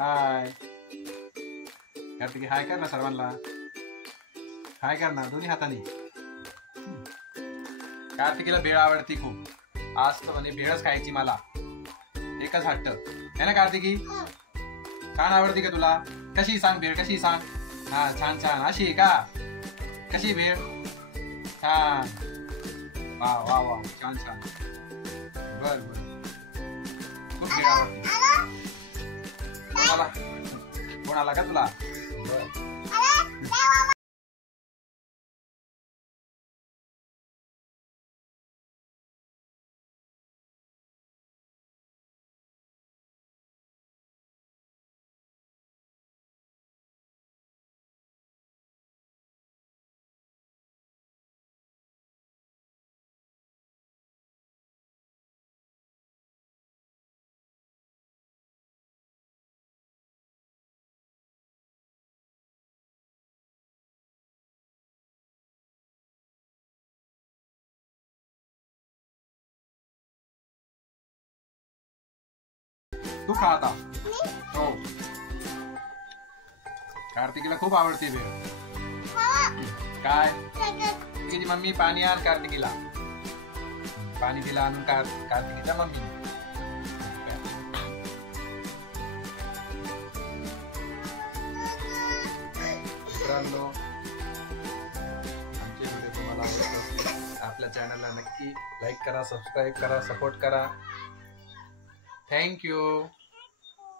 हाय कार्तिकी, हाय कर ना सर्वांना, हाय कर ना दोन्ही हाताने. कार्तिकीला भेळ आवडती खूप. आज तर म्हणे भेळच खायची मला. एकच हट्ट है ना कार्तिकी. छान आवडती का तुला? कशी सांग भेळ, कशी सांग. हा छान छान. अशी का? कशी भेळ? छान. वा वा वा छान छान. बर बर. खूप भेळ आवडती. कोण आला का तुला? तू खा आता. हो कार्तिकीला खूप आवडते भेळ. काय तिची मम्मी पाणी आण कार्तिकीला. पाणी दिला आणून कार्तिकीच्या मम्मी. मित्रांनो आमचे व्हिडिओ तुम्हाला आवडत असतील आपल्या चॅनलला नक्की लाईक करा, सबस्क्राईब करा, सपोर्ट करा. थँक्यू.